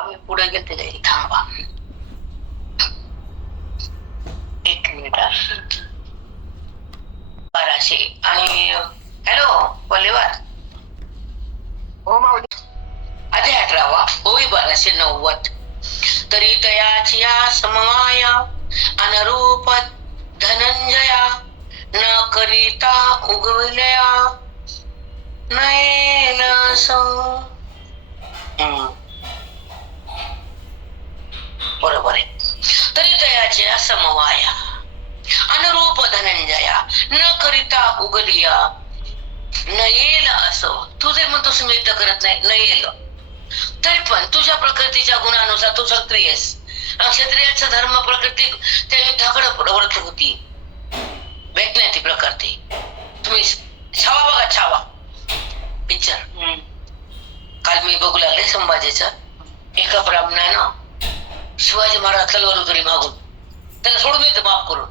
आम्ही पुढे गेलते काही थांबा एक मिनिट 1200 आणि हॅलो पल्लेवार हो माऊली. आधी 18वा ओवी 1290 तरी तयाची या सममाया अनरूप धनंजया न करिता उगवल्या नयन बरोबर आहे. तरी तयाची या सममाया अनुरूप धनंजया न करिता उगलिया न येल असं तू जे म्हणतोस मी तर करत नाही न येल तरी पण तुझ्या प्रकृतीच्या गुणानुसार तू क्षत्रिय आहेस. क्षत्रियाचा धर्म प्रकृती त्या युद्धाकडे प्रवृत्त होती. भेटण्यात ती प्रकृती. तुम्ही छावा बघा छावा पिक्चर काल मी बघू लागले संभाजीचा. एका ब्राह्मणानं शिवाजी महाराज तलवार उतरी मागून त्याला सोडून देत माफ करून.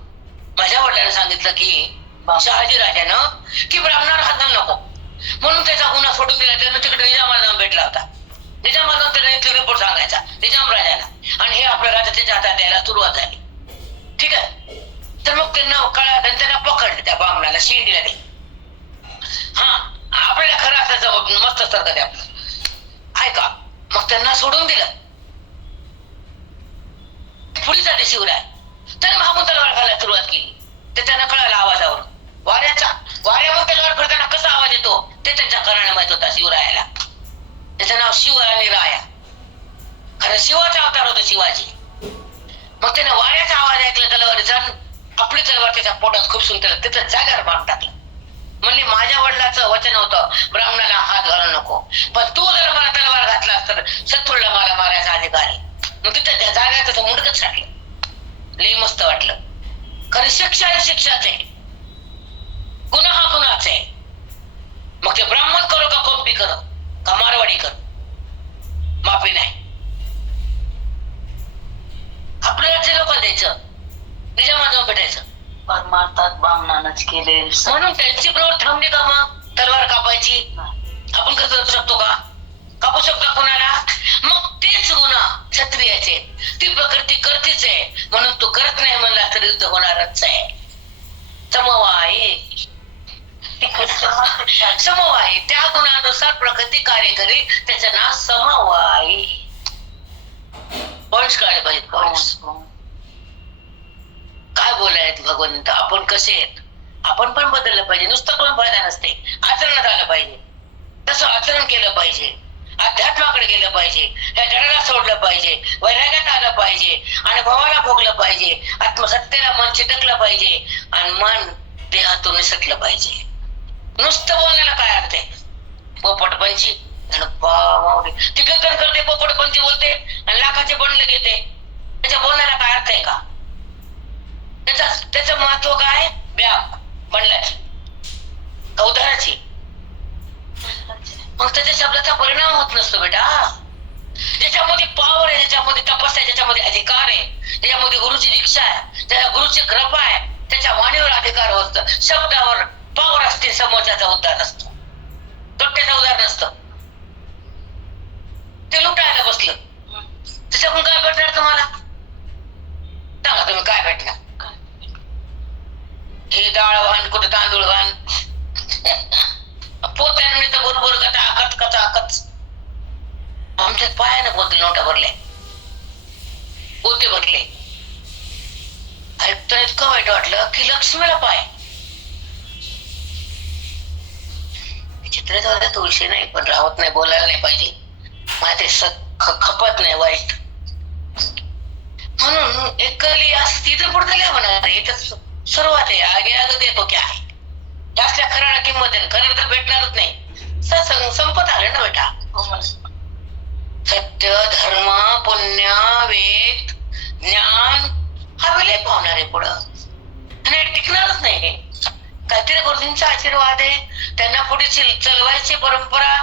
माझ्या वडिलांनी सांगितलं की शहाजी राजानं की ब्राह्मणावर हात घालू नको म्हणून त्याचा गुन्हा सोडून दिला. त्यानं तिकडे निजामाला जाऊन भेटला होता. निजामाला जाऊन त्याने रिपोर्ट सांगायचा निजाम राजाला आणि हे आपल्या राजा त्याच्या हातात द्यायला सुरुवात झाली. ठीक आहे. तर मग त्यांना कळा त्यांना पकडलं त्या ब्राह्मणाला शिळ दिला ते. हा आपल्याला खरं असायचं मस्त सारखं ते आपलं ऐका. मग त्यांना सोडून दिलं. पुढे जाते शिवराय त्याने मागून तलवार घालायला सुरुवात केली. ते त्यांना कळालं आवाजावर वाऱ्यावर तलवार करताना कसा आवाज येतो ते त्यांच्या कर्णाला माहित होता शिवरायाला. त्याचं नाव शिव आणि राया. खरं शिवाचा अवतार होता शिवाजी. मग त्याने वाऱ्याचा आवाज ऐकला तलवारीचा आपली तलवार त्याच्या पोटात खुपसून त्याला तिथं जाग्यावर मारून टाकलं. म्हणले माझ्या वडिलाचं वचन होतं ब्राह्मणाला हात घालू नको पण तू जर मला तलवार घातला तर शत्रूला मला मारायचा अधिकार आहे. मग तिथं त्या जाग्यात त्याचं मुंडकच टाकलं. लई मस्त वाटलं. खरं शिक्षा ही शिक्षाच आहे. गुन्हा हा गुन्हाच आहे. मग ते ब्राह्मण करो का कोणती करो का मारवाडी करो माफी नाही. आपल्याला लोक द्यायचं निजामात जाऊन भेटायचं. परमार्थात ब्राह्मणानच केले म्हणून त्यांची प्रवृत्ती थांबली का मग तलवार कापायची. आपण कसं शकतो का कापू शकतो कोणाला. मग तेच गुन्हा क्षत्रियाचे. ती प्रकृती करतीच आहे म्हणून तू करत नाही म्हणला तर युद्ध होणारच आहे. समवायी समवायी त्या गुणानुसार प्रकृती कार्य करी त्याचं नाव समवायी. पॉइंट्स काढले पाहिजे. पॉइंट्स काय बोलायत भगवंत आपण कसे आहेत. आपण पण बदललं पाहिजे. नुसतं पण फायदा नसते. आचरणात आलं पाहिजे. तसं आचरण केलं पाहिजे. अध्यात्माकडे गेलं पाहिजे. ह्या जगाला सोडलं पाहिजे. वैराग्यात आलं पाहिजे. अनुभवाला भोगलं पाहिजे. आत्मसत्तेला मन चिटकलं पाहिजे आणि मन देहातून निसटलं पाहिजे. नुसतं बोलण्याला काय अर्थ आहे. पोपटपंची ती कीर्तन करते पोपटपंची बोलते आणि लाखाचे बंडले घेते. त्याच्या बोलण्याला काय अर्थ आहे का. त्याचं महत्व काय ब्याग बंडल्याची कौताराची. मग त्याच्या शब्दाचा परिणाम होत नसतो बेटा. ज्याच्यामध्ये पावर आहे ज्याच्यामध्ये तपस आहे ज्याच्यामध्ये अधिकार आहे ज्याच्यामध्ये गुरुची दीक्षा आहे ज्याच्या गुरुची कृपा आहे त्याच्या वाणीवर अधिकार होत. शब्दावर पावर असते. समोरच्याचा उद्धार असतो. तोट्याचा उद्धार नसतं. ते लुटायला बसलं त्याच्याकडून काय भेटणार तुम्हाला सांगा. तुम्ही काय भेटणार. हे डाळ वाहन कुठं तांदूळ वाहन पोत्याने तर बरोबर कच आमच्यात पायाने पोते नोटा भरल्या पोते भरले. ऐकता इतकं वाईट वाटलं की लक्ष्मीला पाय. चित्र जाऊ तो विषय नाही पण राहत नाही बोलायला नाही पाहिजे. मला ते खपत नाही वाईट म्हणून एकली असं तिथं पुढे काय होणार. इथं सुरुवात आहे. आगे आग देतो क्या आहे. जास्त खऱ्याला किंमत आहे. खरं तर भेटणारच नाही. सत्संग संपत आलं ना बेटा. सत्य धर्म पुण्य वेद ज्ञान हा विलय पावणार आहे पुढं आणि टिकणारच नाही. काहीतरी गुरुजींचा आशीर्वाद आहे त्यांना पुढे चलवायची परंपरा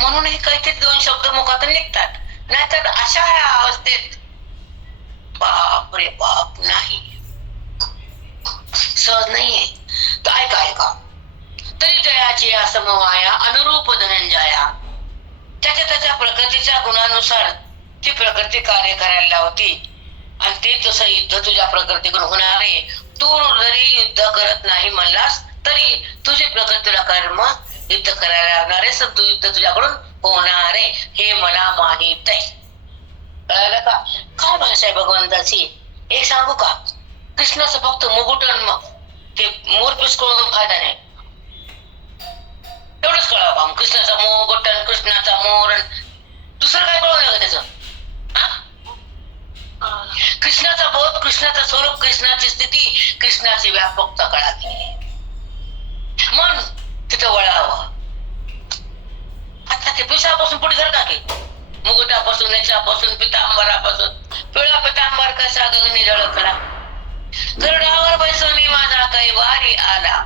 म्हणून हे काहीतरी दोन शब्द मुखातून निघतात. नाहीतर अशा अवस्थेत बाप रे बाप नाही सहज नाहीये. तर ऐका तरी जयाची असमवाया अनुरूप धनंजया त्याच्या त्याच्या प्रकृतीच्या गुणानुसार ती प्रकृती कार्य करायला लावती आणि ते तसं युद्ध तुझ्या प्रकृतीकडून होणार आहे. तू जरी युद्ध करत नाही म्हणलास तरी तुझी प्रकृतीला कर्म युद्ध करायला लावणार आहे. तू युद्ध तुझ्याकडून होणार आहे हे मला माहित आहे. कळालं का? काय भाषा आहे भगवंताची? एक सांगू का? कृष्णाचं फक्त मुकुट ते मोर पिसकळून फायदा नाही. एवढंच कळावं का? कृष्णाचा मुकुट कृष्णाचा मोर दुसरं काय कळू नये त्याच? कृष्णाचा बोध, कृष्णाचं स्वरूप, कृष्णाची स्थिती, कृष्णाची व्यापकता कळाली मन तिथं वळावं. आता ते पिसापासून पुढे धरता की मुकुटापासून, याच्यापासून, पितांबरापासून, पिवळा पितांबर कसा गगनी झळकला, गरुडावर बैसोनी माझा कैवारी आला.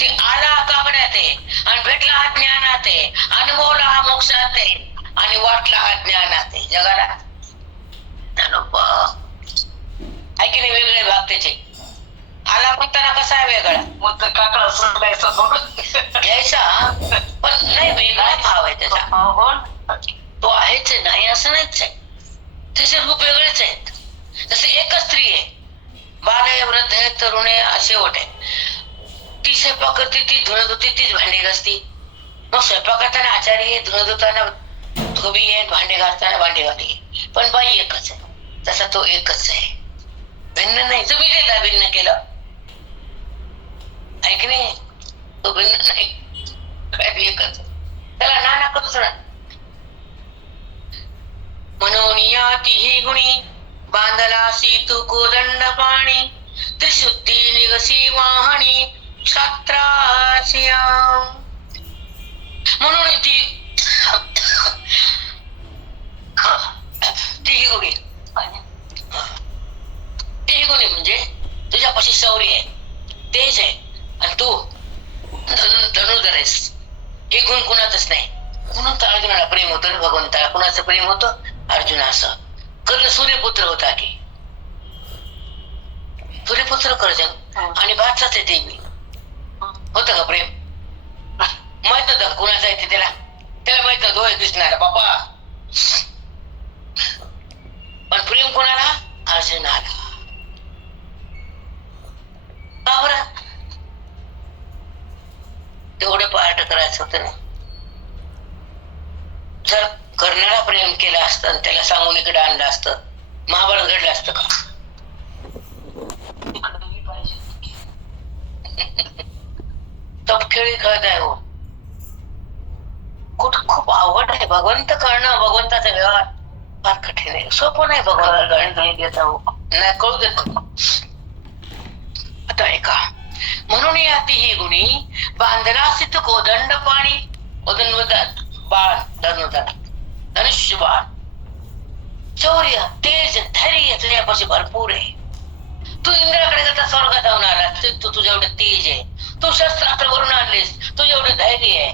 ते आला कापण्यात आहे आणि भेटला हा ज्ञानात आहे, अनुभवला हा मोक्षात आहे आणि वाटला हा ज्ञानात आहे जगाला. आहे की नाही? वेगळे भाग त्याचे. आला म्हणताना कसा आहे वेगळा? मग तर काकडा सोडायचा घ्यायचा पण नाही, वेगळा भाव आहे त्याचा. तो आहेच आहे, नाही असं नाहीच आहे. त्याचे रूप वेगळेच आहेत. जसे एकच स्त्री आहे, बाल आहे, वृद्ध आहे, तरुण आहे, असे आहे. ती स्वयंपाक करते, ती धुणत होती, तीच भांडी घासती. मग स्वयंपाक करताना आचारी आहे, धुणत धुताना धोबी आहे, भांडे घासताना भांडी घाली. पण बाई एकच आहे. तसा तो एकच आहे, भिन्न नाही. तुम्ही त्याला भिन्न केलं ऐक नाही, तो भिन्न नाही, एकच. त्याला नाना करूच ना. म्हणून या तिही गुणी बांधलासी तू कोदंड पाणी, त्रिशुद्धी निगसी वाहणी क्षात्रासिया. म्हणून तिही गुणी, तिही गुणी म्हणजे तुझ्यापाशी शौर्य आहे, तेज आहे आणि तू धनुर्धर आहेस. हे गुण कुणातच नाही. म्हणून तर अर्जुनाला प्रेम होतं ना भगवंताला. कुणाचं प्रेम होतं? अर्जुना. असं कर्ण सूर्यपुत्र होता की सूर्यपुत्र कर्जन आणि भातचाच आहे ते बी. होतं का प्रेम? माहित होतं कुणाचं आहे ते त्याला? त्याला माहित नव्हतं होय कृष्णाला बाबा. पण प्रेम कोणाला? अर्जुनाला. का बरं? तेवढं पाठ करायचं होतं ना. जर कर्णाला प्रेम केलं असतं आणि त्याला सांगून इकडे आणलं असतं, महाभारत घडलं असतं का? तपखेळी कळत आहे हो. खूप आवड आहे. भगवंत कळणं, भगवंताचा व्यवहार फार कठीण आहे. सोपं नाही भगवंत कळणं. नाही कळू देत. आता ऐका. म्हणून या तिही गुणी बांधलासित कोदंड पाणी, कोदंड बाण, धनुष्य बाण, शौर्य, तेज, धैर्य तुझ्यापाशी भरपूर आहे. तू इंद्राकडे करता स्वर्गात जाऊन आला, तू तुझं एवढं तेज आहे. तू शस्त्रास्त्र वरून आणलीस, तुझं एवढं धैर्य आहे.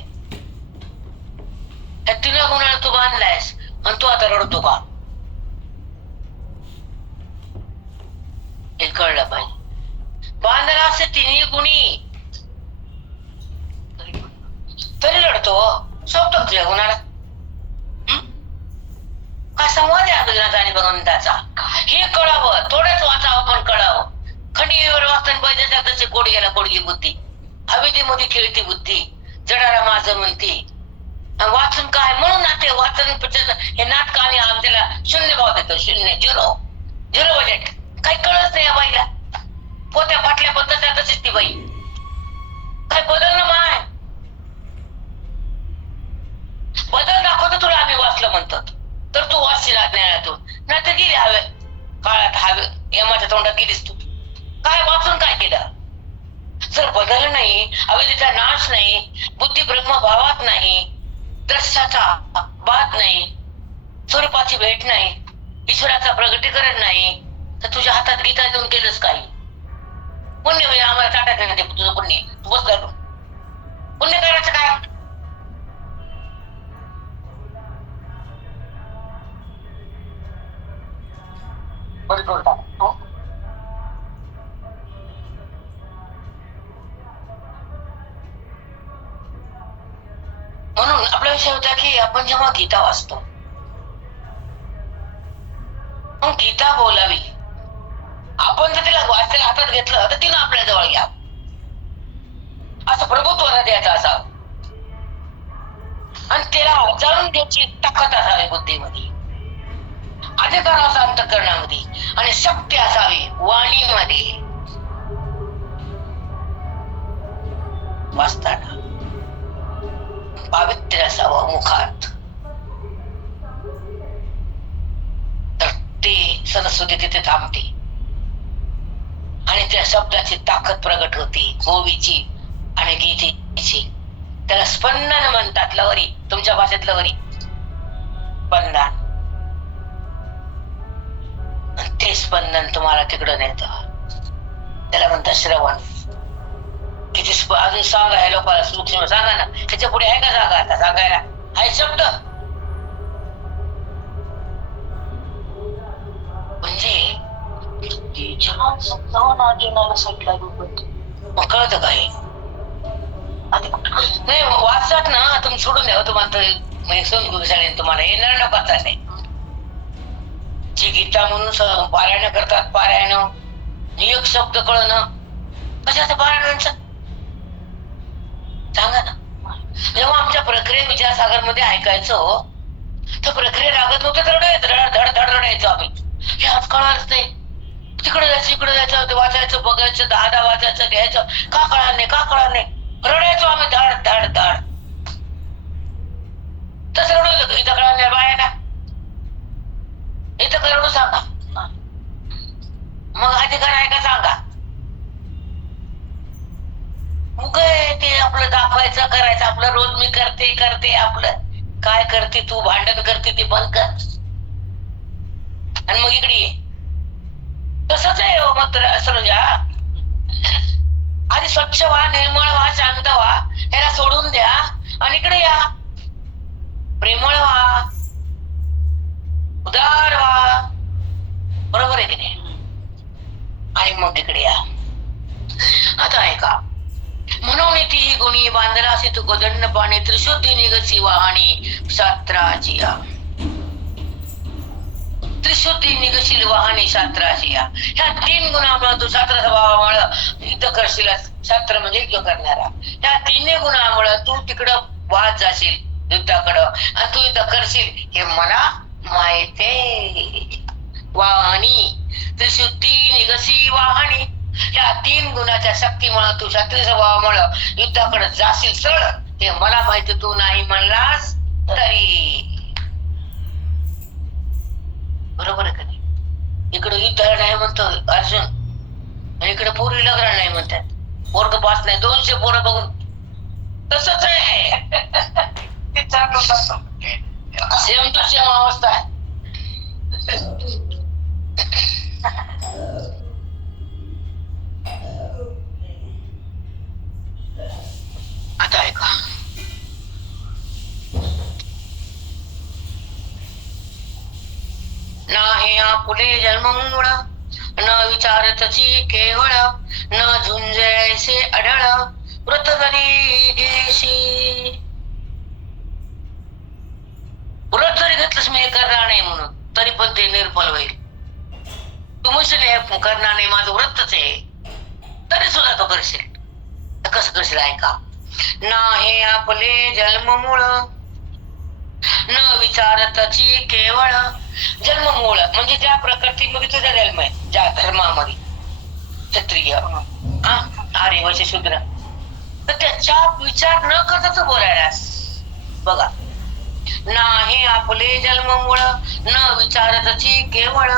ह्या 3 गुणाला तू बांधलायस आणि तू आता रडतो का? हे कळलं पाहिजे. बांधला असे 3 गुणी तरी रडतो. सोपतो तुझ्या गुणाला? काय संवाद आहे अर्जुनाचा आणि भगवंताचा? हे कळावं. थोडंच वाचावं पण कळावं. खंडीवर वाचन पाहिजे त्याचे कोड गेला कोडगी बुद्धी, हवेतीमध्ये खेळती बुद्धी, जडाला माझं म्हणती. वाचन काय म्हणून नाते वाचन हे नाटक आम्ही आमच्याला 0 भाव देतो. 0 0 बजेट. काही कळत नाही या बाईला. पोत्या फाटल्या पद्धत तशीच ती बाई. काय बदलणं माय? बदल दाखवतो तुला आम्ही वाचलं म्हणतात तर तू वाचशील ज्ञानातून. नाही तर गेली हवे काळात, हवे यमाच्या तोंडात गेलीस तू. काय वाचून काय केलं? जर बदल नाही, अविद्येचा नाश नाही, बुद्धी ब्रह्म भावात नाही, द्रष्टाचा बात नाही, स्वरूपाची भेट नाही, ईश्वराचा प्रगटीकरण नाही, तर तुझ्या हातात गीता देऊन केलंच काही? पुण्य म्हणजे आम्हाला टाटायचं नाही तुझं पुण्य. तू बस धरून पुण्य करायचं काय? म्हणून आपला विषय होता की आपण जेव्हा गीता वाचतो गीता बोलावी. आपण जर तिला वाचायला हातात घेतलं तर तिनं आपल्या जवळ घ्या, असं प्रभुत्व द्यायचं असावं. आणि तिला जाणून घ्यायची ताकद असावी बुद्धीमध्ये, अधिकार असा अंतःकरणामध्ये, आणि शक्ती असावी वाणीमध्ये. वाचताना पावित्र्य असावं मुखात, तर ते सरस्वती तिथे थांबते आणि त्या शब्दाची ताकद प्रगट होती, ओवीची आणि गीतेची. त्याला स्पंदन म्हणतात. लहरी, तुमच्या भाषेत लहरी, स्पंदन. ते स्पंदन तुम्हाला तिकडं नेतं, त्याला म्हणतात श्रवण. किती अजून सांगा या लोकांना, सूक्ष्म सांगा ना. त्याच्या पुढे आहे का जागा आता सांगायला? आहे शब्द म्हणजे मग कळतं काय? नाही वाचतात ना, तुम्ही सोडून द्यावं. तुम्हाला समजून सांगेल, तुम्हाला येणार न करता नाही. जी गीता म्हणून पारायण करतात, पारायण एक शब्द कळणं कशाचं पारायणाचं सांगा ना. जेव्हा आमच्या प्रक्रिया विचारसागर मध्ये ऐकायचो तर प्रक्रिया लागत नव्हतं, धड रडायचो आम्ही. हे आज कळालंच नाही, तिकडे जायचं इकडे जायचं, ते वाचायचं बघायचं, 10 वाचायचं घ्यायचं, का कळणार नाही रडायचो आम्ही धड. तसं रडवलं इथं कळणार नाही बाया, इथं करून सांगा. मग अधिकार आहे का सांगा? मग ते आपलं दाखवायचं करायचं आपलं. रोज मी करते आपलं. काय करते तू? भांडण करते ते बंद कर आणि मग इकडे ये. तसंच आहे मग सरोजा. आधी स्वच्छ व्हा, निर्मळ व्हा, शांत व्हा, ह्याला सोडून द्या आणि इकडे या. प्रेमळ व्हा, उदार व्हा, बरोबर आहे की नाही? आणि मग इकडे या. आता ऐका. म्हणून ती गुणी बांधला असे तू गदंड पाणी, त्रिशुद्धी निगसी वाहणी शास्त्राची या. त्रिशुद्धी निगशील वाहणी शास्त्राची या. ह्या 3 गुणामुळे तू शास्त्र स्वभावामुळे युद्ध करशील. शास्त्र म्हणजे युद्ध करणारा. ह्या 3 गुणामुळे तू तिकडं वाद जाशील युद्धाकडं आणि तू युद्ध करशील हे मला माहिती. वाहणी त्रिशुद्धी निगसी वाहणी, या 3 गुणाच्या शक्तीमुळे तू क्षत्रिय स्वभावामुळे युद्धाकडे जाशील सरळ हे मला माहिती. तू नाही म्हणलास तरी बरोबर आहे का नाही? इकडे युद्ध नाही म्हणतो अर्जुन आणि इकडे पोरी लग्न नाही म्हणतात. पोरग पास नाही, 200 पोरं बघून तसंच आहे. सेम टू सेम अवस्था आहे. आता ऐका. नाही आपुले जन्ममूळ, न विचारतची केवळ, न झुंजैसे अढळ, व्रत जरी घेशी. व्रत जरी घेतलंस मी करणार नाही म्हणून तरी पण ते निर्फल होईल. तू म्हणशील हे करणार नाही, माझं व्रतच आहे, तरी सुद्धा तो करशील. कसं करशील ऐका. नाही आपले जन्ममूळ, न विचारतची केवळ. जन्ममूळ म्हणजे ज्या प्रकृतीमध्ये तुझा जन्म आहे, ज्या धर्मामध्ये, क्षत्रिय आर्य वैश्य शूद्र, तर त्याच्या विचार न करता तू बोलायलास. बघा. नाही आपले जन्ममूळ, न विचारतची केवळ.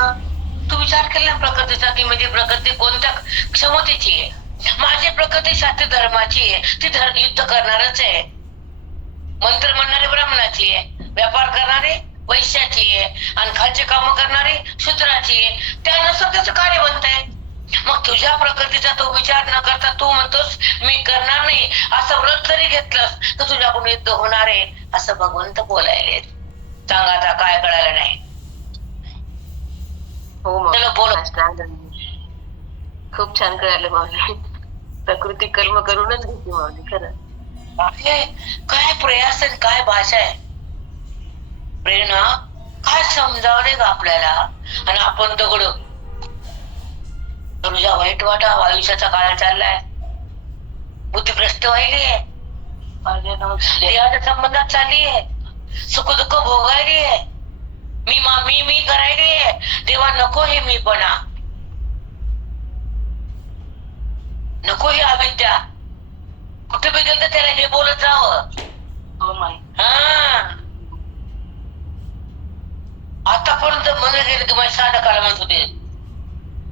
तू विचार केला प्रकृतीचा की म्हणजे प्रकृती कोणत्या क्षमतेची आहे? माझी प्रकृती शास्त्र धर्माची आहे, ती युद्ध करणारच आहे. मंत्र म्हणणारी ब्राह्मणाची आहे, व्यापार करणारी वैश्याची आहे आणि खालचे काम करणारी शूद्राची आहे. त्यानुसार त्याचं कार्य बनतंय. मग तुझ्या प्रकृतीचा तो विचार न करता तू म्हणतोस मी करणार नाही, असं व्रत जरी घेतलंस तर तुझ्याकडून युद्ध होणार आहे असं भगवंत बोलायले. सांगा आता काय कळालं नाही? हो बोल. खूप छान कळालं माऊली. प्रकृती कर्म करूनच घेते माऊली. खरं काय प्रयास आणि काय भाषा आहे. प्रेरणा काय समजावले का आपल्याला? आणि आपण दगड. तुझ्या वाईट वाटा आयुष्याचा काळ चाललाय, बुद्धिभ्रष्ट व्हायलीये, देवाच्या संबंधात चाललीये, सुख दुःख भोगायलीये, मी करायलीये. देवा नको हे मीपणा, नको ही अविद्या. कुठे बी गेलं तर त्याला हे बोलत जावं. हा, आतापर्यंत मध्ये गेलं की माझ्या साधा काला म्हणत होते,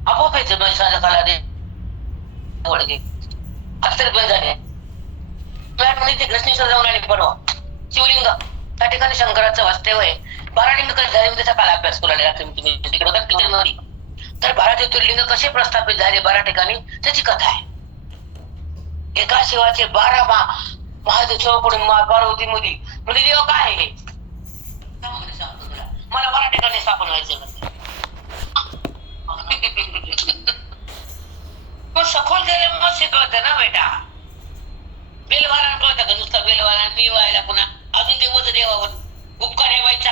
आपोआप यायचं माझ्या साधा काला दे वडगे. आता तरी बंद झाले. मॅडम ते कृष्णेश्वर जाऊन आले परवा. शिवलिंग त्या ठिकाणी शंकराचं वास्तव्य आहे. 12 लिंग कसे झाले त्याचा काल अभ्यास करू लागला तुम्ही तिकडे होता किचन मध्ये. तर 12 ज्योतिर्लिंग कसे प्रस्थापित झाले 12 ठिकाणी त्याची कथा आहे. एका शिवाचे 12 महादेव चौकडून पार्वती मध्ये म्हणजे देव काय आहे मला 12 ठिकाणी स्थापन व्हायचं. मग सखोल गेले मग शिकवतं ना बेटा. बेलवाला कळतं का नुसतं बेलवाला मी व्हायला पुन्हा अजून ते मोठं देवावर उपकार ठेवायचा.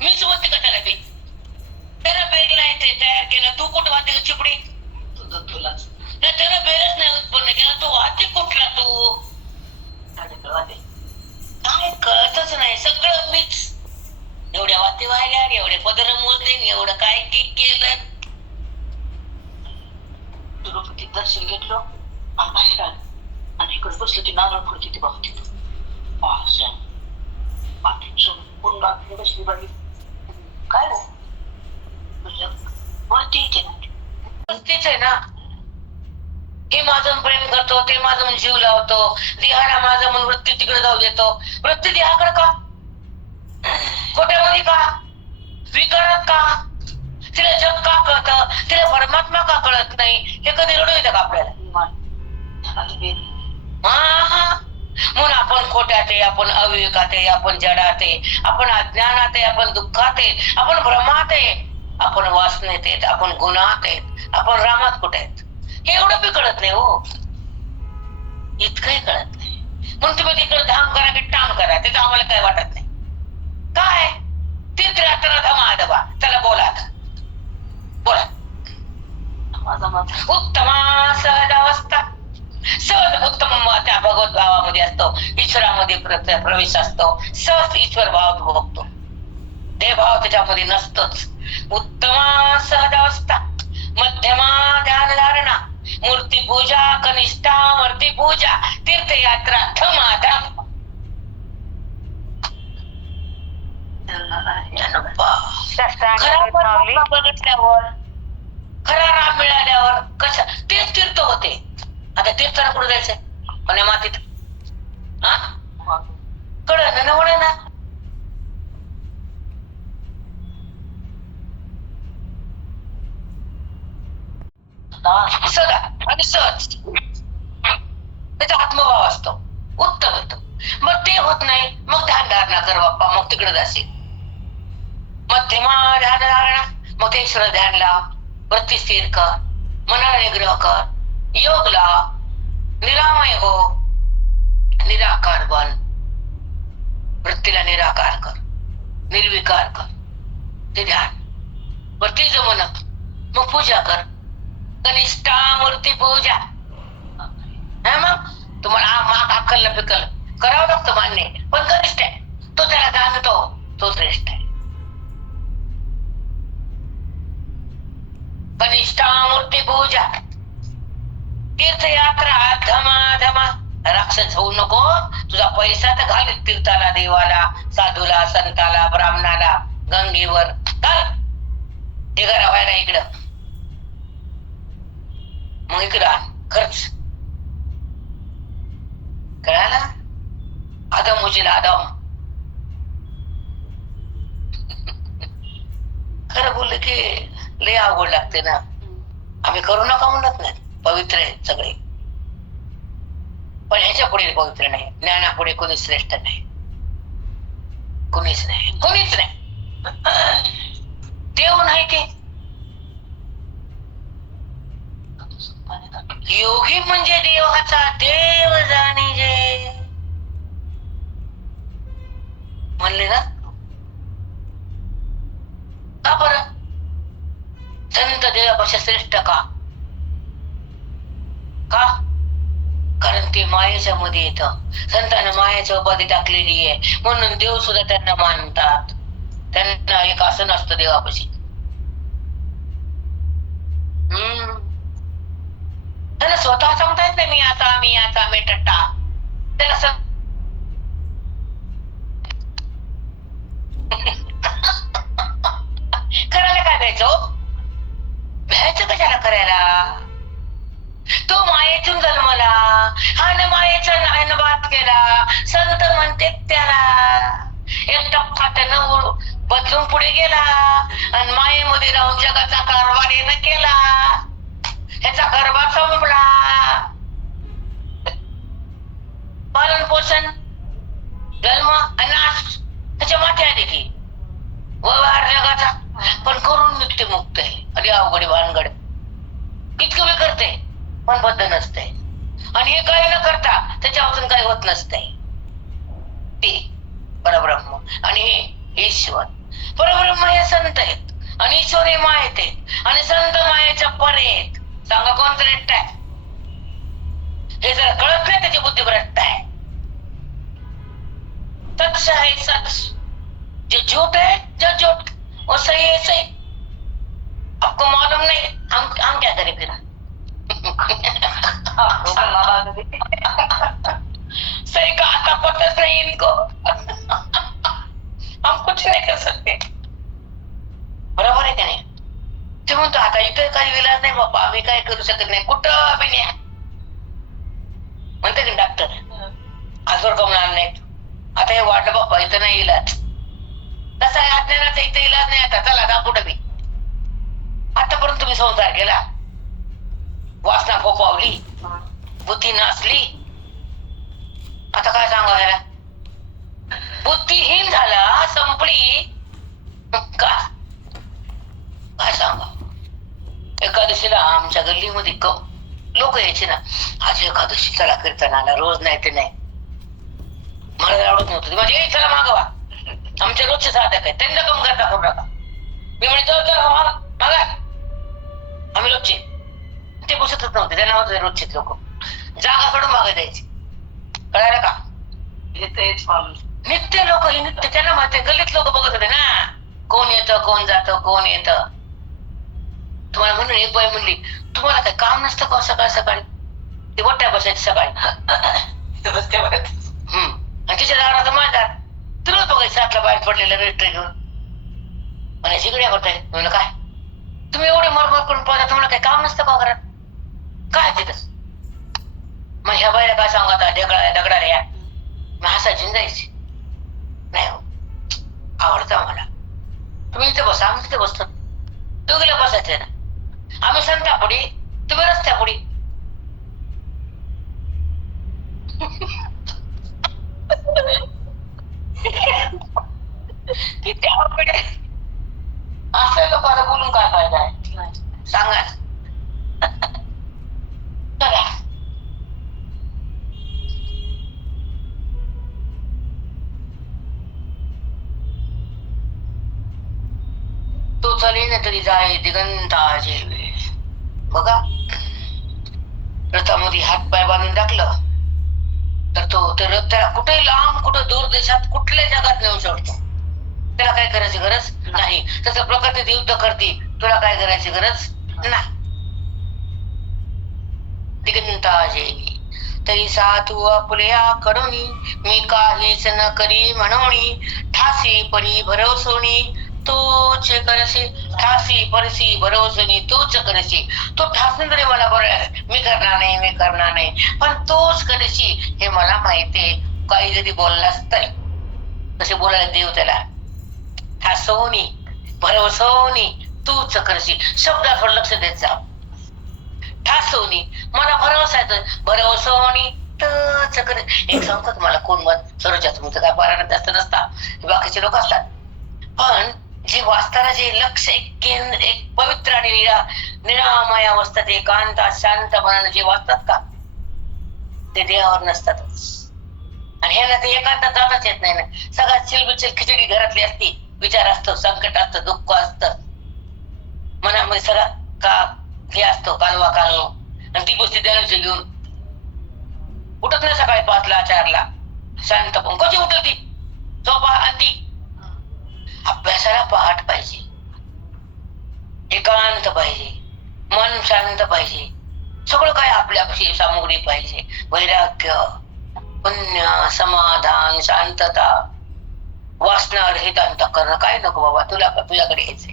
मीच म्हणते का त्याला बी त्याला बेल नाही ते तयार केलं. तू कुठं वाहते चिपडी? तुलाच नाही. त्याला बेलच नाही उत्पन्न केला. तो वाहते कुठला? तू काय कळतच नाही. सगळं मीच. एवढ्या वाती व्हायला, एवढे पदर मोजले, एवढं काय केलं. तिरुपतीत दर्शन घेतलं आणि बाहेर आलं आणि इकडे बसलं ती नारळ फोडती ती बाबा तिथं बसली बाई. काय तेच आहे ना. हे माझं प्रेम करतो, ते माझं म्हणून जीव लावतो, देहाला माझं म्हणून वृत्ती तिकडे जाऊ देतो. वृत्ती देहाकडे का? खोट्यामध्ये का? विकारात का? तिला जग का कळतं? तिला परमात्मा का कळत नाही? हे कधी रडू येतं का आपल्याला? म्हणून आपण खोट्यात आहे, आपण अविवेकात आहे, आपण जडात आहे, आपण अज्ञानात आहे, आपण दुःखात आहे, आपण भ्रमात आहे, आपण वासनेत आहेत, आपण गुणात आहेत, आपण रामात कुठे आहेत हे एवढं बी कळत नाही. हो, इतकंही कळत नाही. म्हणून तुम्ही तिकडे धाम करा की टाम करा त्याचं आम्हाला काय वाटत नाही. काय तीर्थयात्रा धमाधबा. चला बोला आता, बोला. उत्तमा सहजावस्था. सहज उत्तम त्या भगवत भावामध्ये असतो, ईश्वरामध्ये प्रवेश असतो, सहज ईश्वर भाव भोगतो. देवभाव त्याच्यामध्ये नसतोच. उत्तमा सहजावस्था, मध्यमा ध्यान धारणा, मूर्ती पूजा, कनिष्ठा मूर्ती पूजा, तीर्थयात्रा धमाधम. बघितल्यावर खरा राम मिळाल्यावर कशा तेच तीर्थ होते. आता तीर्थाला कुठे जायचंय? पण मातीत कळलं ना वळ ना. सदा आणि सहज त्याचा आत्मभाव असतो, उत्तम होतो. मग ते होत नाही, मग ध्यान धारणा कर बाप्पा, मग तिकडे जाशील. मध्यमा ध्यान धारणा, मग ते ईश्वर ध्यान लाव, वृत्ती स्थिर कर, मनाला निग्रह कर, योग लाव, निरामय हो, निराकार बन, वृत्तीला निराकार कर, निर्विकार कर. ते ध्यान वरती जमनक. मग पूजा कर, कनिष्ठा मूर्ती पूजा. मग तुम्हाला माग अक्कल पिकल करावं लागतं मान्य, पण कनिष्ठ आहे तो, त्याला जाणतो तो श्रेष्ठ आहे. कनिष्ठा मूर्ती पूजा, तीर्थयात्रा धमाधमा. राक्षस होऊ नको. तुझा पैसा तर घाल तीर्थाला, देवाला, साधूला, संताला, ब्राह्मणाला, गंगेवर घाल. ते करा व्हायला इकडं, मग इकडं आण खर्च. कळाला? आदम उजीला आदम. खरं बोललं की लय अवघड लागते ना. आम्ही करू नका म्हणत नाही, पवित्र आहे सगळे, पण ह्याच्या पुढे पवित्र नाही. ज्ञानापुढे कोणी श्रेष्ठ नाही, कोणीच नाही, कोणीच नाही. देव नाही ते योगी म्हणजे देवाचा देव जाणीजे म्हणले ना. संत देवापेक्षा श्रेष्ठ का? का? कारण ते मायेच्या मध्ये येतं. संतांना मायेची उपाधी टाकलेली आहे म्हणून देव सुद्धा त्यांना मानतात. त्यांना एक आसन असतं देवापाशी. त्यांना स्वतः सांगता येत नाही मी आता मी टट्टा. त्याला करायला काय द्यायचं? भ्यायचं कशाला करायला? तो मायेतून जन्मला, हा न मायेचा नायन बात केला. संत म्हणते त्याला एक टप्पा त्यानं बदलून पुढे गेला आणि मायेमध्ये राहून जगाचा कारभार यानं केला. ह्याचा कारभार संपला. पालन पोषण जन्म आणि नाश त्याच्या माथे आले की व्यवहार जगाचा पण करून निघते मुक्त आहे. अरे अवघड भानगड. इतकं मी करते पण बद्ध नसते आणि हे काही न करता त्याच्यापासून काही होत नसते. ते परब्रह्म आणि हे ईश्वर. परब्रह्म हे संत आहेत आणि ईश्वर हे मायेत आहेत आणि संत मायेच्या परे आहेत. सांगा कोण श्रेष्ठ आहे? हे जर कळत नाही त्याची बुद्धी भ्रष्ट आहे. सच है सच, जो झूठ है जो झूठ, वो सही है सही. आपको मालूम नहीं, हम क्या करें फिर? सही का आता पता नहीं इनको. हम कुछ नहीं कर सकते. बरोबर आहे का नाही? ते म्हणतो आता इथं काही इलाज नाही बाबा, आम्ही काय करू शकत नाही. कुठं बी न्या म्हणते की डॉक्टर आजवर कमणार नाहीत. आता हे वाटलं बाप्पा इथं नाही इलाज. कसं आहे अज्ञानाचा इथं इलाज नाही. आता चला जा कुठं बी. आतापर्यंत तुम्ही संसार केला, वासना फोपावली, बुद्धी नाचली. आता काय सांगा ह्याला? बुद्धिहीन झाला, संपली का? काय सांगा? एकादशीला आमच्या गल्लीमध्ये लोक यायचे ना, आज एकादशी चला कीर्तनाला, रोज नाही ते नाही. मला आवडत नव्हतं. म्हणजे चला मागवा, आमच्या रोजचे साधक आहे, त्यांना कम करता करू नका. मी म्हणतो चला मागा, आम्ही रोजचे. ते बसतच नव्हते, त्यांना होते रोजचेच लोक. जागा कडून मागे द्यायची. कळायला का? नित्य लोक हे नित्य त्यांना माहिती. गल्लीत लोक बघत होते ना, कोण येतं कोण जातं कोण येतं. तुम्हाला म्हणून एक बाई म्हणली, तुम्हाला काही काम नसतं का सकाळ सकाळी? ते मोठ्या बसायचे सकाळी आणि तिच्या दारात माझ्या तुला बघायचं सातला बाहेर पडलेलं रजिस्टर घेऊन म्हणायची इकडे करताय. म्हणलं काय तुम्ही एवढे मरमर करून पाहता, तुम्हाला काही काम नसतं का घरात? काय तिथं? मग ह्या बाईला काय सांगू आता, दगडा रे या. मग हसायची जायची. नाही हो, आवडतं मला. तुम्ही इथे बसा, आम्ही तिथे बसतो. दोघीला बसायचंय ना. आम्ही संतापुडी, तुम्ही रस्त्यापुडी. किती अवघड आहे. असं लोकांना बोलून काय फायदा आहे सांगा. चला तो चालेल तरी जाय दिगंता जेवे. बघा रथामध्ये हात पाय बांधून टाकलं तर तो ते रथ त्याला कुठेही लांब, कुठं दूर देशात, कुठल्या जगात नेऊ शकतो. त्याला काय करायची गरज नाही. तसं प्रकृती युद्ध करते, तुला काय करायची गरज नाही. दिगंता जेवी तरी साधू आपल्या कडोनी, मी काहीच न करी म्हणोनी, ठासी परी भरोसोनी तूच करशी. ठासी परसी भरोसोनी तूच करशी. तो ठासून तरी मला बरं मी करणार नाही पण तूच करशी हे मला माहितीये. काही जरी बोललास तर तसे बोलायला देव त्याला. ठासवणी भरवसवणी तूच करशी. शब्दावर लक्ष देत जा. ठासवणी मला भरवसा येतो, भरवसवणी तूच कर. एक सांगतो तुम्हाला, कोण मत सरोजा तुमचं काय पारायण जास्त नसता, बाकीचे लोक असतात, पण जे वाचताना जे लक्ष एक पवित्र आणि निरामय अवस्थेत एकांतात शांत मनानं जे वाचतात का, ते देहावर नसतातच. आणि ह्याला ते एकांतात जाताच येत नाही ना. सगळ्यात चिलबिचल खिचडी घरातली असती. विचार असतो, संकट असतं, दुःख असतं, मनामध्ये घरामध्ये सगळा का हे असतो कालवा आणि ती बसती त्यानुसार घेऊन उठत नाही सकाळी 5ला 4ला शांत पण कशी उठत ती झोपा आणि ती अभ्यासाला पहाट पाहिजे, एकांत पाहिजे, मन शांत पाहिजे, सगळं काय आपल्यापाशी सामुग्री पाहिजे, वैराग्य, पुण्य, समाधान, शांतता, वासना रहित अंतःकरण. काय नको बाबा तुझ्याकडे यायचंय.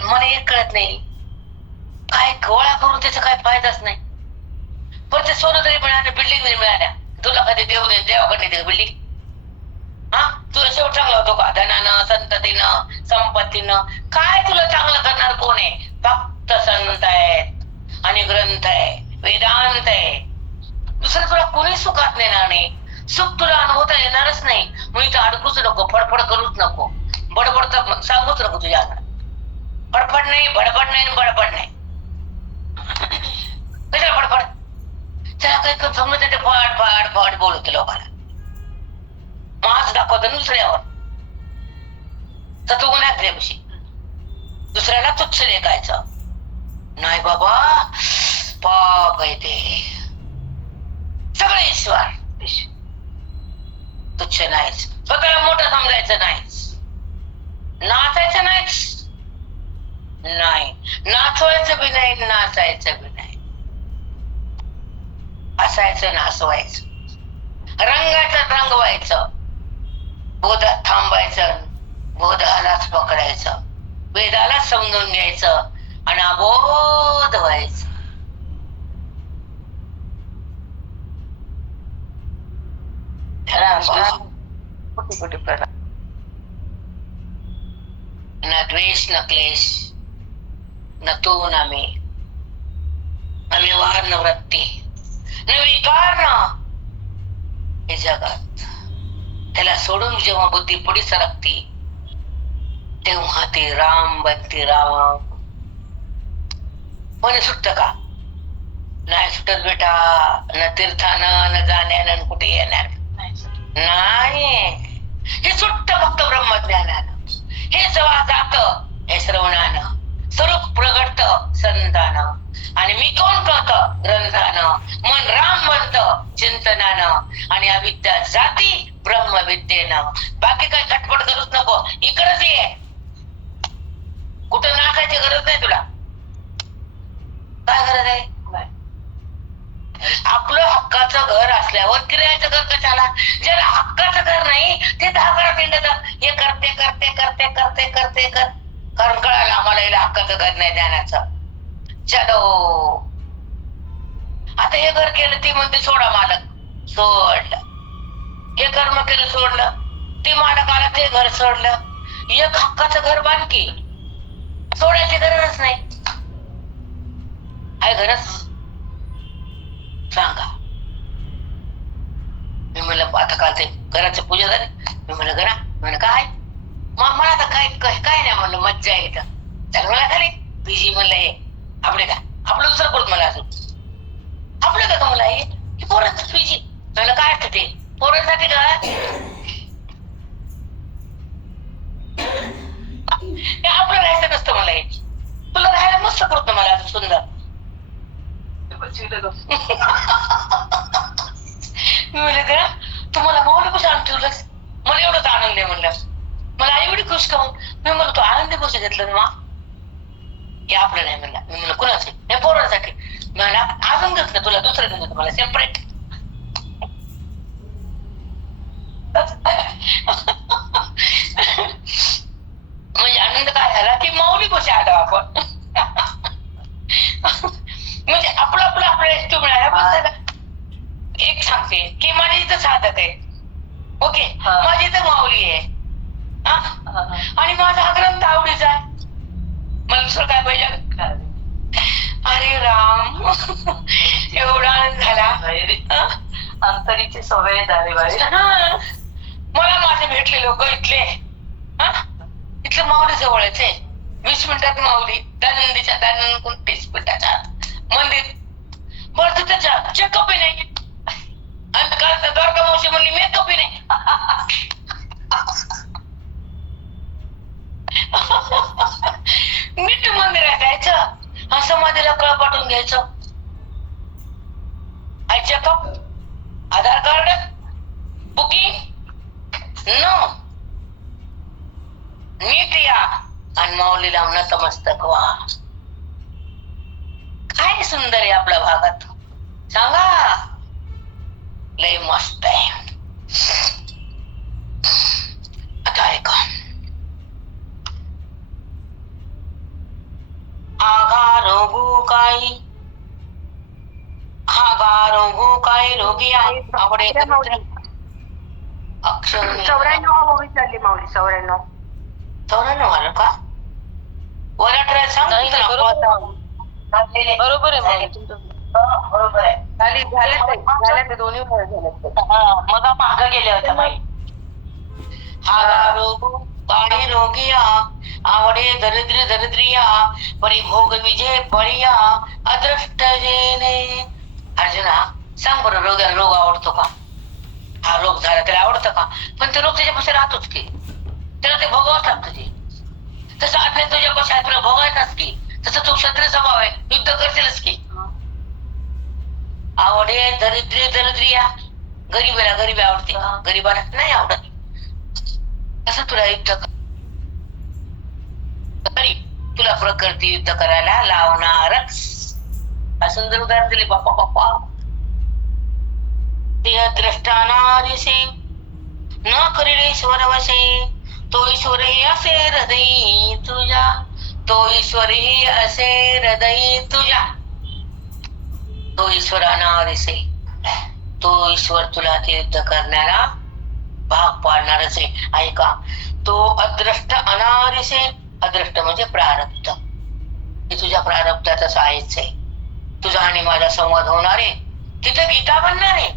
मला एक कळत नाही काय गोळा करून त्याचा काय फायदाच नाही. पण ते सोनं तरी मिळालं, बिल्डिंग तरी मिळाल्या, तुला कधी देवाकडे बिल्डिंग? हा तुला शेवट चांगला होतो का? धनानं, संततीनं, संपत्तीनं काय तुला चांगलं करणार कोण आहे? फक्त संत आहेत आणि ग्रंथ आहे, वेदांत आहे. दुसरं तुला कोणी सुखात नेणार नाही, सुख तुला अनुभवता येणारच नाही. मग इथं अडकूच नको, फडफड करूच नको, बडबड तर सांगूच नको तुझ्या अंगात. फडफड नाही, बडबड नाही, बडबड नाही. कशाला फडफड? त्याला काही समजत नाही, ते फाड फाड फाड बोलवते लोकांना, मास दाखवतो दुसऱ्यावर. तत्वगुण आहे दुसऱ्याला तुच्छ लेखायचं नाही बाबा, पाप आहे ते. सगळे ईश्वर, तुच्छ नाहीच, स्वतःला मोठं समजायचं नाहीच, नाचायचं नाहीच, नाही नाचवायचं बी नाही, नाचायचं बी नाही, हसायचं नाचवायचं, रंगायचं रंगवायचं, बोधात थांबायचं, बोधालाच पकडायचं, वेदालाच समजून घ्यायचं आणि अबोध व्हायचं. न द्वेष न क्लेश, न तू न मी, न व्यवहार न वृत्ती, न विकार न हे जगात. त्याला सोडून जेव्हा बुद्धी पुढे सरकती तेव्हा ते राम बनते राम. कोणी सुटत का? नाही सुटत बेटा, न तीर्थानं, न जाण्यानं, कुठे येणार नाही. हे सुटत फक्त ब्रह्मज्ञानानं. हे जेव्हा जात हे श्रवणानं, स्वरूप प्रगट संतानं, आणि मी कोण कळत ग्रंथानं, मन राम बनत चिंतनानं, आणि अविद्या जाती ब्रह्मविद्येनं. बाकी काय खटपट करूच नको, इकडच ये. कुठं नाकायची गरज नाही तुला. काय गरज आहे? आपलं हक्काचं घर असल्यावर किरायाचं घर कशाला? ज्याला हक्काचं घर नाही ते 10 घरात हिंडत हे करते करते करते करते करते कर. कारण कळालं आम्हाला हिला हक्काचं घर नाही ध्यानाचं. चलो आता हे घर केलं, ती म्हणते सोडा मालक, सोडलं. हे कर्म केलं, सोडलं. ती मालक आला, ते घर सोडलं. एक हक्काचं घर बांधकी, सोडायची गरजच नाही. आहे गरज? सांगा. मी म्हणलं आता काल ते घराची पूजा झाली, मी म्हणलं घरा, म्हणलं काय मला आता काय काय नाही म्हणलं, मज्जा येतं. त्याला मला खाली बीजी म्हणलं हे आपले का आपलं दुसरं करत मला अजून आपलं का तुम्हाला हे पोरांचं बीजी म्हणलं काय असतं ते पोरांसाठी का? हे आपलं राहायचं नसतं मला, हे तुला राहायला मस्त करत मला अजून सुंदर. मी म्हणलं का तुम्हाला माऊली कसं आणून ठेवलंस, मला एवढंच आनंद आहे म्हणलं, मला एवढी खुश काहून. मी म्हणलं तू आनंदी कसं घेतलं ना, हे आपलं नाही म्हणलं. मी म्हणलं कुणाचं? हे पोरांसाठी. म्हणला अजून घेतलं तुला दुसरं घेऊन मला सेपरेट. म्हणजे आनंद काय झाला की माऊली कशी आलो आपण. म्हणजे आपलं आपलं आपल्याला इष्ट मिळाला. पण एक सांगते की माझ्या इथं साधक आहे, ओके, माझी इथं माऊली आहे, आणि माझा हा ग्रंथ आवडीचा आहे, मला दुसरं काय पाहिजे? अरे राम, एवढा आनंद झाला. अंतरीची सवय झाली बाई. मला माझे भेटले लोक इथले, इथलं माऊली जवळच आहे, 20 मिनिटात माऊली, दानंदीच्या 30 मिनिटाच्या मंदिर. बरं तिथं चेकअप नाही, आणि काल द्वारका मावशी म्हणली मेकअप नाही. नीट मंदिरात जायचं हा समाधीला कळ पाठवून घ्यायचं. I checkup, Aadhaar card, booking no, नीट या आणि माऊलीला नतमस्तक व्हा. काय सुंदर आहे आपल्या भागात, सांगा. लय मस्त आहे. आता ऐका. आगा रोगू काही, आगा रोगू काही रोगिया आवडे अक्षर 94 मूवी चालली माऊली. 94 94 आलं का? वराठराय सांग बरोबर आहे माऊली तुमचं. बरोबर आहे. झाल्या ते दोन्ही मग मागं गेले होते बाई. हा रोग काही रोगिया आवडे दरिद्री दरिद्रिया परिभोग विजय बळिया अदृष्ट जेने. अर्जुना सांग बरं, रोग आवडतो का? हा रोग झाला त्याला आवडतं का? पण ते रोग त्याच्यापाशी राहतोच की, त्याला ते भोगावंच लागतं. ते तसं आज्ञा तुझ्यापाशी आहे, तुला भोगायचाच की. तसं तू क्षत्रिय स्वभाव आहे, युद्ध करशीलच की. आवडे दरिद्री दरिद्रिया, गरीबाला गरीबी आवडते, गरीबाला नाही आवडत. असं तुला युद्ध तुला प्रकृती युद्ध करायला लावणारच. सुंदर उदाहरण दिले बाप्पा बाप्पा. द्रष्टाना दिसे न करील ईश्वर वसे, तो ईश्वर ही असे हृदयी तुझ्या, तो ईश्वर ही असे हृदयी तुझ्या. तो ईश्वर अनादिसे, तो ईश्वर तुला ते युद्ध करण्याला भाग पाडणारच आहे. ऐका, तो अदृष्ट अनादिसे, अदृष्ट म्हणजे प्रारब्ध. हे तुझ्या प्रारब्धातच आहेच आहे. तुझा आणि माझा संवाद होणारे, तिथे गीता बनणारे,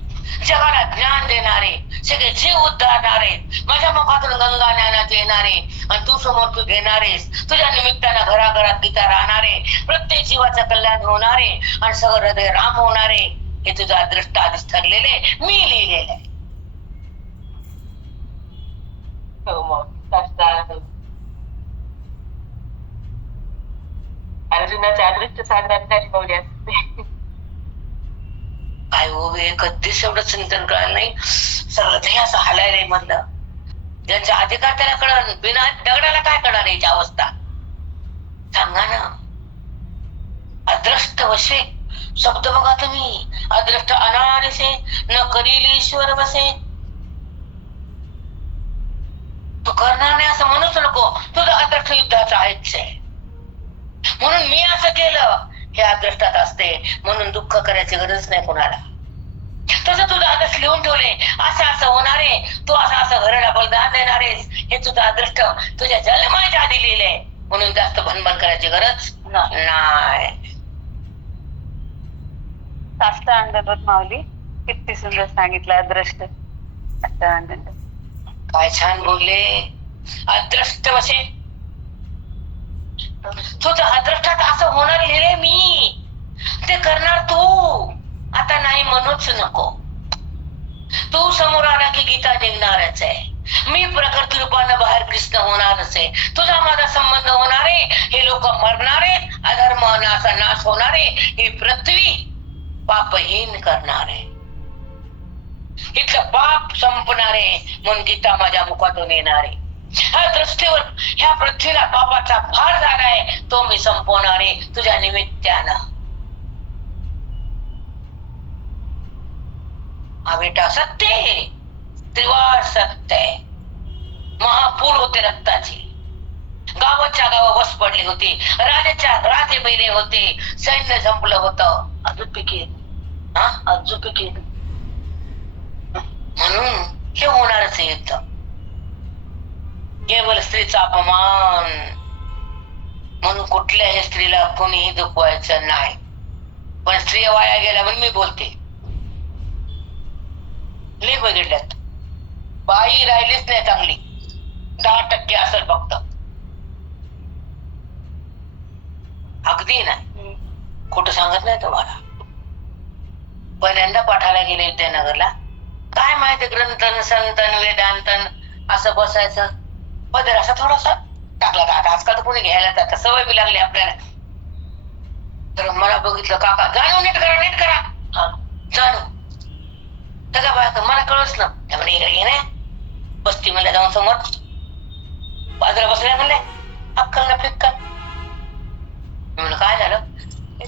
जगाला ज्ञान देणारे, सगळे जीव उद्धारणारे, माझ्या मुखातून गंगा ज्ञानात येणारे आणि तू समोर तू घेणारेस. तुझ्या निमित्तानं घराघरात गीता राहणारे, प्रत्येक जीवाचं कल्याण होणारे आणि सगळं हृदय राम होणारे. हे तुझं अदृष्ट आधीच ठरलेले, मी लिहिलेलं आहे. अर्जुनाच्या अदृष्ट साधनात पावली असते. काय हो वे, कधीच एवढं चिंतन कळलं नाही. सगळं ते असं हालायलंय मधलं. ज्यांचा अधिकार त्याला कळणार, बिना दगडाला काय कळणार याची अवस्था सांगा ना. अदृष्ट वशे शब्द बघा तुम्ही. अदृष्ट अनादिसे न करील ईश्वर वसे. तू करणार नाही असं म्हणूच नको. तुझं अदृष्ट युद्धाचं आहेच आहे. म्हणून मी असं केलं हे अदृष्टात असते, म्हणून दुःख करायची गरज नाही कोणाला. तसं तुझं अदृष्ट लिहून ठेवले, असं असं होणारे, तू असं असं घराला बलिदान देणारेस, हे तुझं अदृष्ट तुझ्या जन्माच्या आधी लिहिलंय. म्हणून जास्त भनभन करायची गरज नाही. साष्टांगत माऊली किती सुंदर सांगितलं अदृष्ट. काय छान बोलले. अदृष्ट वशे, तुझं अदृष्टात असं होणार लिहिले मी, ते करणार तू. आता नाही म्हणूच नको. तू समोर आला की गीता निघणारच आहे. मी प्रकृती रूपानं बाहेर कृष्ण होणारच आहे. तुझा माझा संबंध होणारे, हे लोक मरणारे, अधर्म असा नाश होणारे, ही पृथ्वी पापहीन करणारे, इथलं पाप संपणारे, म्हणून गीता माझ्या मुखातून येणारे. ह्या दृष्टीवर ह्या पृथ्वीला पापाचा भार झालाय, तो मी संपवणारे तुझ्या निमित्तानं. हा बेटा सत्य आहे, त्रिवार सत्य आहे. महापूर होते रक्ताचे, गावाच्या गाव वस पडले होते, राजाच्या राजे मेले होते, सैन्य संपलं होतं. म्हणून हे होणारच युद्ध. केवळ स्त्रीचा अपमान म्हणून कुठल्याही स्त्रीला कोणीही दुखवायचं नाही. पण स्त्री वाया गेल्या म्हणून मी बोलते. लय बघितल्यात, बाई राहिलीच नाही चांगली, 10% असेल फक्त. अगदी नाही, खोटं सांगत नाही तुम्हाला. पहिल्यांदा पाठाला गेले विद्यानगरला, काय माहिती ग्रंथन संतन वेदांतन असं बसायचं. पदर असा थोडासा टाकला का, आता आजकाल तर कोणी घ्यायला जातं, सवय बी लागली आपल्याला. तर मला बघितलं काका जाणू नीट करा हा. जाणू त्या बाया मला कळच ना त्यामुळे इकडे घे ना बसती म्हणल्या जाऊन समोर बाजूला बसल्या म्हणले अक्कल ना फिक्कल म्हणलं काय झालं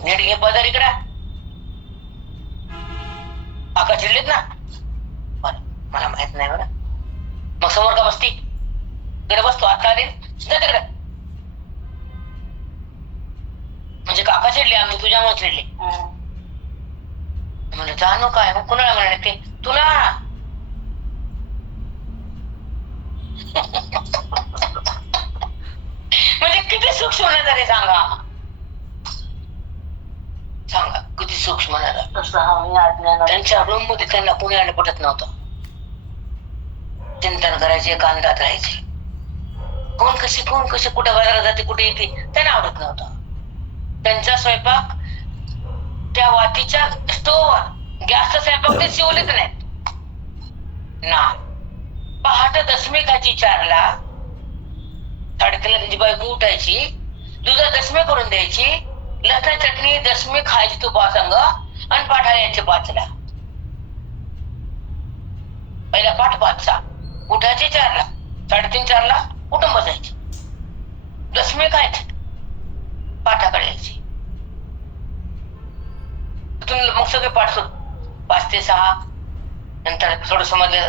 नीट घे पदर इकडे काका चिडलेत ना मला माहित नाही बरं मग समोर का बसती इकडे बसतो आता आले जा तिकडे म्हणजे काका चिडले आम्ही तुझ्यामुळे चिडले म्हणलं जाणू काय मग कुणाला म्हणाले ते तुला म्हणजे किती सूक्ष्म नजर आहे सांगा किती सूक्ष्म नजर त्यांच्या रूम मध्ये त्यांना कुणी आलं पटत नव्हतं चिंतन करायचे कांदात राहायचे कोण कशी कुठे बाजारात जाते कुठे येते त्यांना आवडत नव्हतं त्यांचा स्वयंपाक त्या वातीच्या स्टोव्हवर गॅसचा स्वयंपाक ते शिवलेच नाहीत ना पहाटे दशमी चारला 3:30ला त्यांची बायको उठायची दुधात दशमी करून द्यायची लसण चटणी दशमी खायची तुपासंग आणि पाठाला यायचे 5ला पहिला पाठ 5चा उठायचे 4ला 3:30-4ला उठून बसायचे दशमी खायचे पाठाकडे यायची मग सगळे पाठ सुरू 5 ते 6 नंतर थोडस मध्ये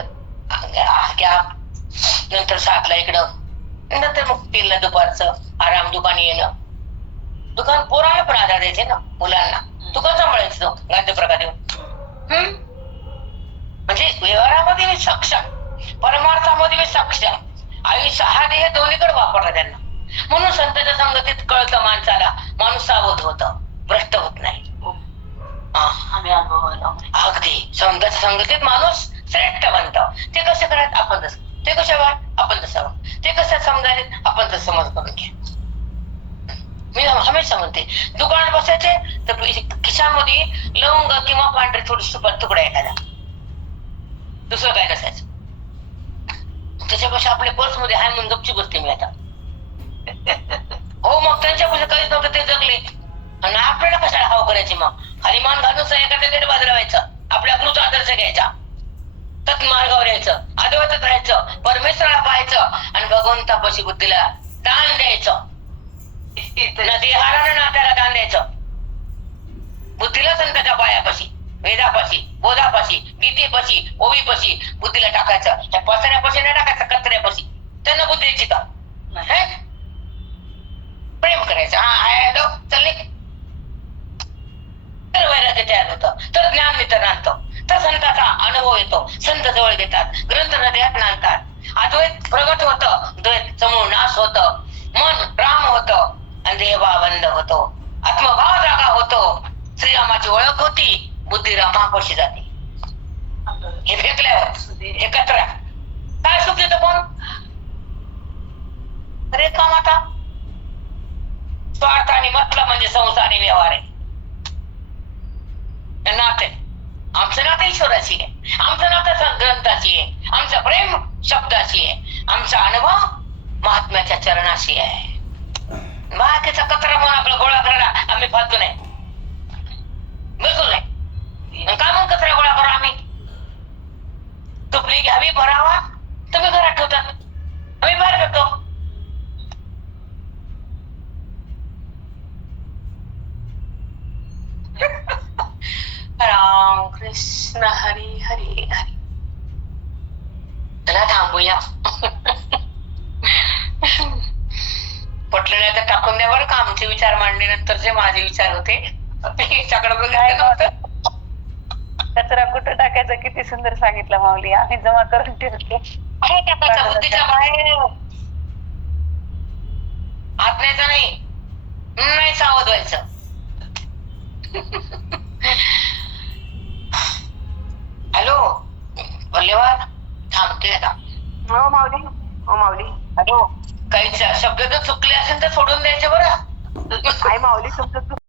नंतर 7ला इकडं नंतर मग 3ला दुपारचं आराम दुकानी येणं दुकान पोराला पण आधार द्यायचे ना मुलांना दुकान सांभाळायचं गांधीप्रकाश देऊन म्हणजे व्यवहारामध्ये मी सक्षम परमार्थामध्ये मी सक्षम आयुष्य हा देह दोन्हीकडे वापरला त्यांना म्हणून संतांच्या संगतीत कळतं माणसाला माणूस सावध होत भ्रष्ट होत नाही अगदी संतांच्या संगतीत माणूस श्रेष्ठ बनत ते कसं करायचं आपण तसं ते कशा आपण तसं ते कसं समजायचे आपण तसं समज करून घ्या मी हमेशा म्हणते दुकानात बसायचे तर खिशामध्ये लवंग किंवा पांढरे थोडीशी तुकडा एखादा दुसरं काय नसायचं त्याच्यापेक्षा आपल्या पर्स मध्ये हाय म्हणून गपची बसते मी आता हो मग त्यांच्यापेक्षा काहीच नव्हतं ते जगले आणि आपल्याला कशाला हाव करायची मग खाली मान घालून एखाद्या नीट बाजूला व्हायचं आपल्या गुरुचा आदर्श घ्यायचा तत्मार्गावर यायचं अद्वैतात राहायचं परमेश्वराला पाहायचं आणि भगवंतापाशी बुद्धीला दान द्यायचं ना देहाला ना नात्याला दान द्यायचं बुद्धीला संताच्या पायापाशी वेदापाशी बोधापाशी गीतेपाशी ओवीपाशी बुद्धीला टाकायचं त्या पसऱ्यापाशी नाही टाकायचं कचऱ्यापाशी त्यांना बुद्धी द्यायची का प्रेम करायचं हॅलो चल तर वैराग्य तयार होतं तर ज्ञान नितर आणतं तर संताचा अनुभव येतो संत जवळ घेतात ग्रंथ हृदयात आणतात अद्वैत प्रगट होतं द्वैत समूळ नाश होतं मन राम होतं आणि देह बंद होतो आत्मभाव जागा होतो श्रीरामाची ओळख होती बुद्धी रामापाशी जाते हे फेकल्यावर एकत्र काय सुख देतं कोण अरे काम आता स्वार्थ आणि मतलब म्हणजे संसारी व्यवहार आहे नाते आमचं नातं ईश्वराची आहे आमचं नातं ग्रंथाची आहे आमचं प्रेम शब्दाची आहे आमचा अनुभव महात्म्याच्या चरणाशी आहे बाकीचा कचरा म्हणून आपला गोळा करायला आम्ही फालतू नाही बिलकुल नाही काय म्हणून कचरा गोळा करू आम्ही टुपली घ्यावी भरावा तुम्ही घरात ठेवतात आम्ही बाहेर करतो राम कृष्ण हरी हरी हरी चला थांबूया पटलं नाही तर टाकून द्या बरं का आमचे विचार मांडल्यानंतरचे माझे विचार होते त्याच्याकडे बघायला नव्हतं कचरा कुठं टाकायचं किती सुंदर सांगितलं माऊली आम्ही जमा करून ठेवतो आहे टाकायचा बुद्धीच्या बाहेर आत्म्याचा नाही सावध व्हायचं हॅलो धन्यवाद थांबते आता हो माऊली हॅलो काही शब्द जर चुकले असेल तर सोडून द्यायचे बरं काय माऊली तुमचं